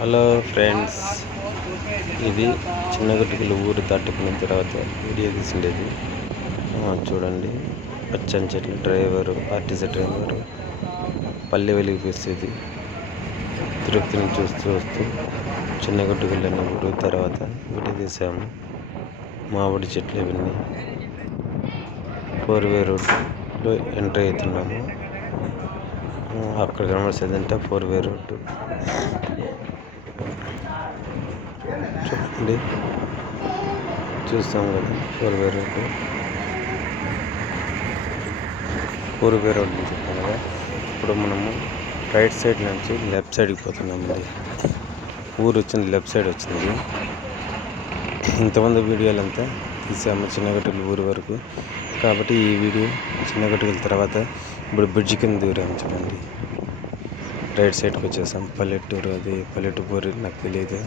Hello friends, ఇది చిన్నగట్టుకల ఊరు దాటుకున్న తర్వాత వీడియో తీసిండేది. చూడండి, పచ్చని చెట్లు, డ్రైవరు, ఆర్టీసీ డ్రైవరు పల్లె వెలిగిపిస్తుంది. తిరుపతిని చూస్తూ వస్తూ చిన్నగట్టుకల్ అనే ఊరు తర్వాత వీడియో తీసాము. మామిడి చెట్లు ఇవన్నీ 4-వే రోడ్లో ఎంట్రీ అవుతున్నాము. అక్కడ కనబడేదంటే 4-వే రోడ్డు. చూడండి, చూస్తాం కదా 4-వే రోడ్డు. 4-వే రోడ్డు అని చెప్పాం కదా. ఇప్పుడు మనము రైట్ సైడ్ నుంచి లెఫ్ట్ సైడ్కి పోతున్నామండి. ఊరు వచ్చింది, లెఫ్ట్ సైడ్ వచ్చింది. ఇంతమంది వీడియోలంతా తీసాము చిన్నగట్టుకల ఊరు వరకు. కాబట్టి ఈ వీడియో చిన్నగట్టుకల తర్వాత ఇప్పుడు బ్రిడ్జి కింద దూరాము. చూడండి, రైట్ సైడ్కి వచ్చేసాం. పల్లెటూరు, అది పల్లెటూరు నాకు తెలియదు.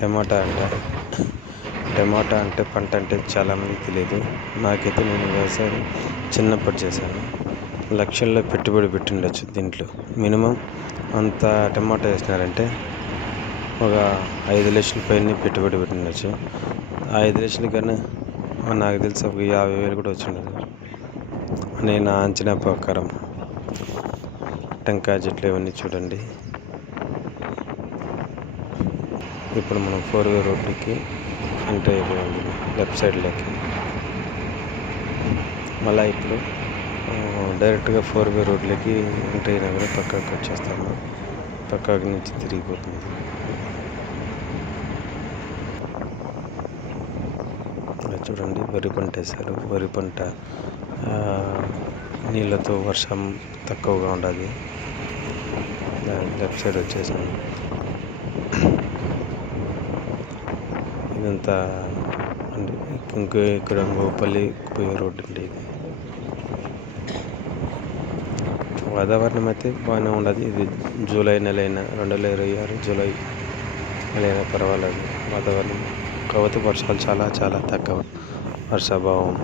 టమాటా అంటే పంట అంటే చాలామందికి తెలియదు. నాకైతే నేను వ్యవసాయం చిన్నప్పటి చేశాను. లక్షల్లో పెట్టుబడి పెట్టిండొచ్చు దీంట్లో. మినిమం అంత టమాటా వేసినారంటే ఒక 5 లక్షల పైన పెట్టుబడి పెట్టిండొచ్చు. 5 లక్షల కన్నా నాకు తెలిసి ఒక 50,000 కూడా వచ్చిండదు అని నా అంచనా ప్రకారం. టెంకాయ చెట్లు ఇవన్నీ చూడండి. ఇప్పుడు మనం 4-వే రోడ్డుకి ఎంటర్ అయిపోయింది, లెఫ్ట్ సైడ్లోకి. మళ్ళీ ఇప్పుడు డైరెక్ట్గా 4-వే రోడ్లోకి ఎంటర్ అయినా కూడా పక్కకు వచ్చేస్తాము. పక్కకు నుంచి తిరిగిపోతుంది. చూడండి, వరి పంట వేశారు. వరి పంట నీళ్ళతో వర్షం తక్కువగా ఉండదు. లెఫ్ట్ సైడ్ వచ్చేసాము. ఇదంతా అండి. ఇక్కడ గోపల్లి పోయే రోడ్డు అండి ఇది. వాతావరణం అయితే బాగానే ఉండదు. ఇది జూలై నెల అయినా 2026 జూలై నెల అయినా పర్వాలేదు వాతావరణం. కాకపోతే వర్షాలు చాలా చాలా తక్కువ వర్షాభావం.